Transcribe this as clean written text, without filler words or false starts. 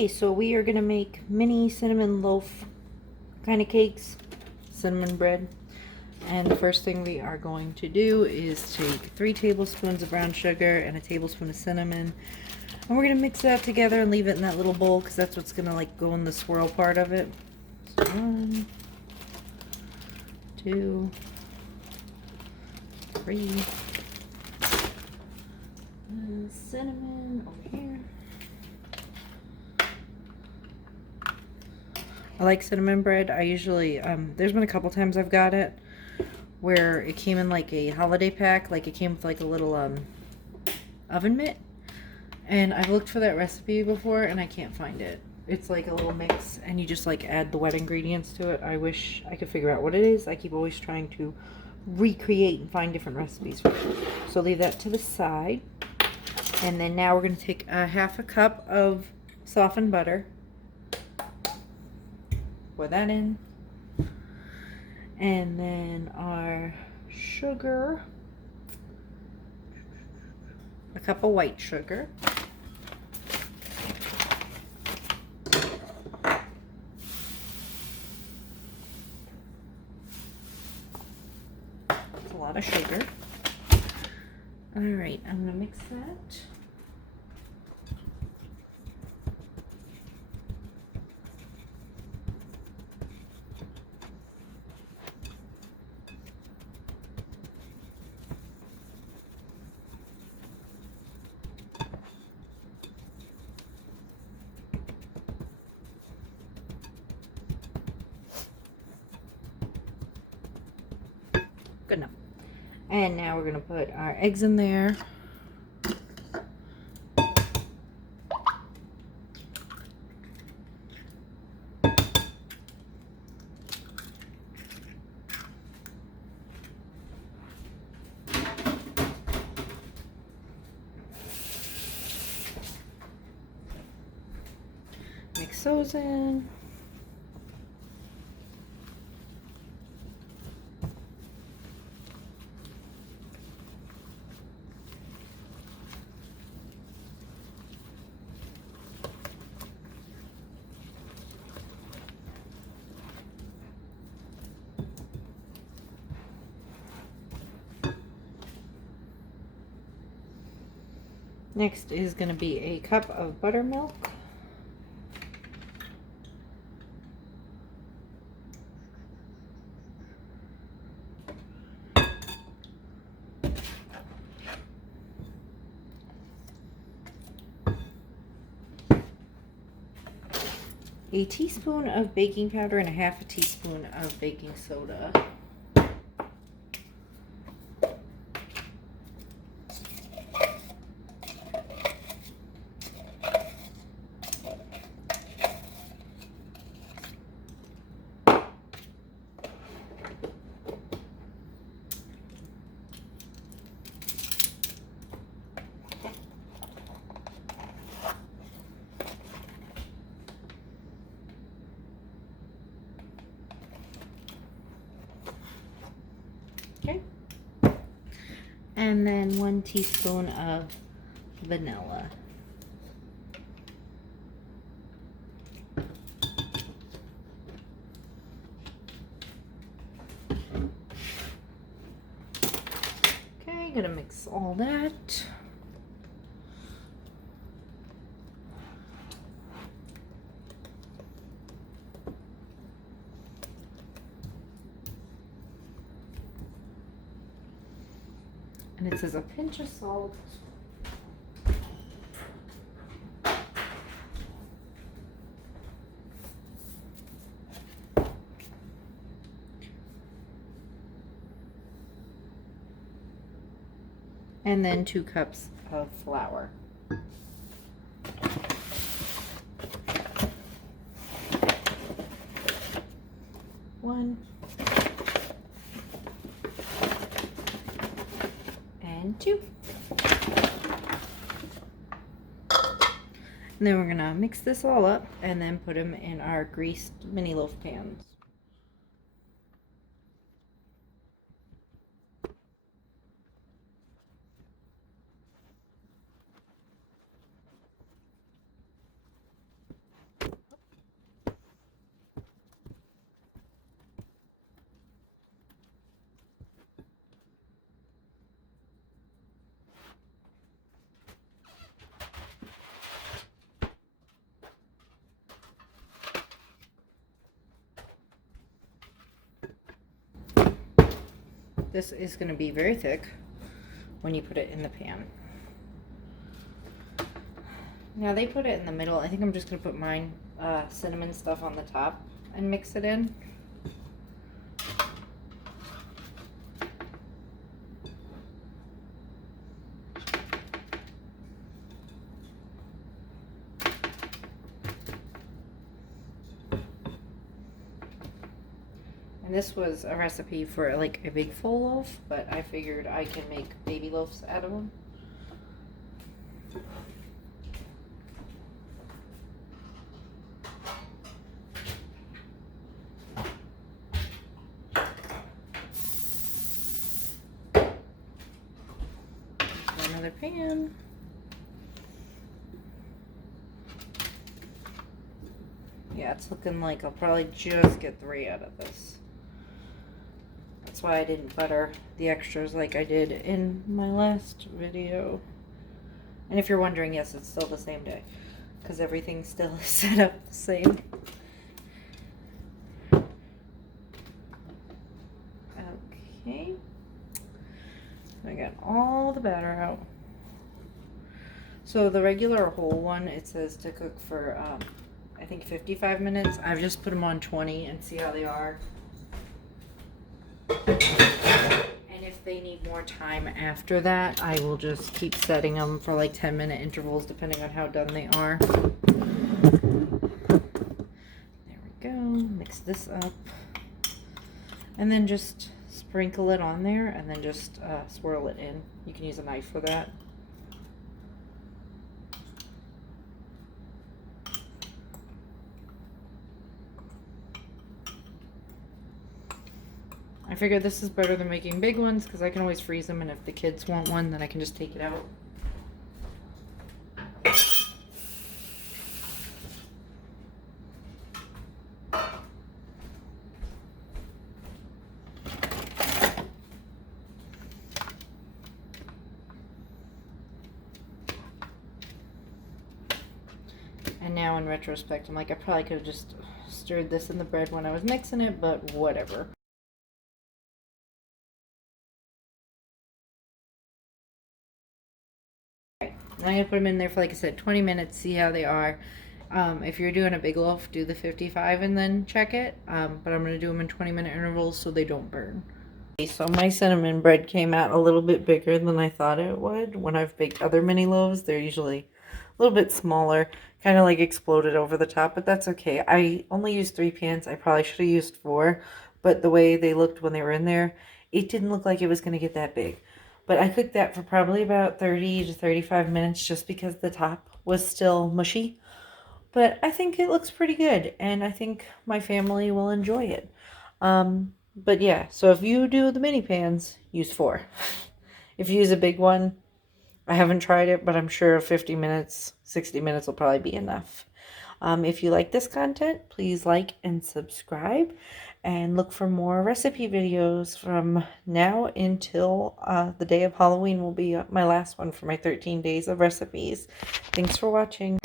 Okay, so we are gonna make mini cinnamon loaf kind of cakes, cinnamon bread. And the first thing we are going to do is take 3 tablespoons of brown sugar and a tablespoon of cinnamon. And we're gonna mix that together and leave it in that little bowl because that's what's gonna like go in the swirl part of it. So 1, 2, 3. And cinnamon over here. I like cinnamon bread. I usually, there's been a couple times I've got it where it came in like a holiday pack, like it came with like a little oven mitt. And I've looked for that recipe before and I can't find it. It's like a little mix and you just like add the wet ingredients to it. I wish I could figure out what it is. I keep always trying to recreate and find different recipes for it. So leave that to the side. And then now we're going to take a half a cup of softened butter. Pour that in. And then our sugar. A cup of white sugar. That's a lot of sugar. All right, I'm gonna mix that. Good enough. And now we're gonna put our eggs in there. Mix those in. Next is going to be a cup of buttermilk. A teaspoon of baking powder and a half a teaspoon of baking soda. Okay. And then 1 teaspoon of vanilla. Okay, gonna mix all that. And it says a pinch of salt. And then 2 cups of flour. One. And 2. And then we're gonna mix this all up and then put them in our greased mini loaf pans. this is going to be very thick when you put it in the pan. Now they put it in the middle. I think I'm just going to put mine cinnamon stuff on the top and mix it in. And this was a recipe for like a big full loaf, but I figured I can make baby loaves out of them. Another pan. Yeah, it's looking like I'll probably just get 3 out of this. That's why I didn't butter the extras like I did in my last video. And if you're wondering, yes, it's still the same day, because everything still is set up the same. Okay. I got all the batter out. So the regular whole one, it says to cook for, I think 55 minutes. I've just put them on 20 and see how they are. And if they need more time after that, I will just keep setting them for like 10-minute intervals depending on how done they are. There we go. Mix this up. And then just sprinkle it on there and then just swirl it in. You can use a knife for that. I figured this is better than making big ones because I can always freeze them, and if the kids want one, then I can just take it out. And now in retrospect, I'm like, I probably could have just stirred this in the bread when I was mixing it, but whatever. I'm going to put them in there for, like I said, 20 minutes, see how they are. If you're doing a big loaf, do the 55 and then check it. But I'm going to do them in 20-minute intervals so they don't burn. Okay, so my cinnamon bread came out a little bit bigger than I thought it would. When I've baked other mini loaves, they're usually a little bit smaller, kind of like exploded over the top, but that's okay. I only used 3 pans. I probably should have used 4, but the way they looked when they were in there, it didn't look like it was going to get that big. But I cooked that for probably about 30 to 35 minutes just because the top was still mushy. But I think it looks pretty good, and I think my family will enjoy it. But yeah, so if you do the mini pans, use 4. If you use a big one, I haven't tried it, but I'm sure 50 minutes, 60 minutes will probably be enough. If you like this content, please like and subscribe. And look for more recipe videos from now until the day of Halloween will be my last one for my 13 days of recipes. Thanks for watching.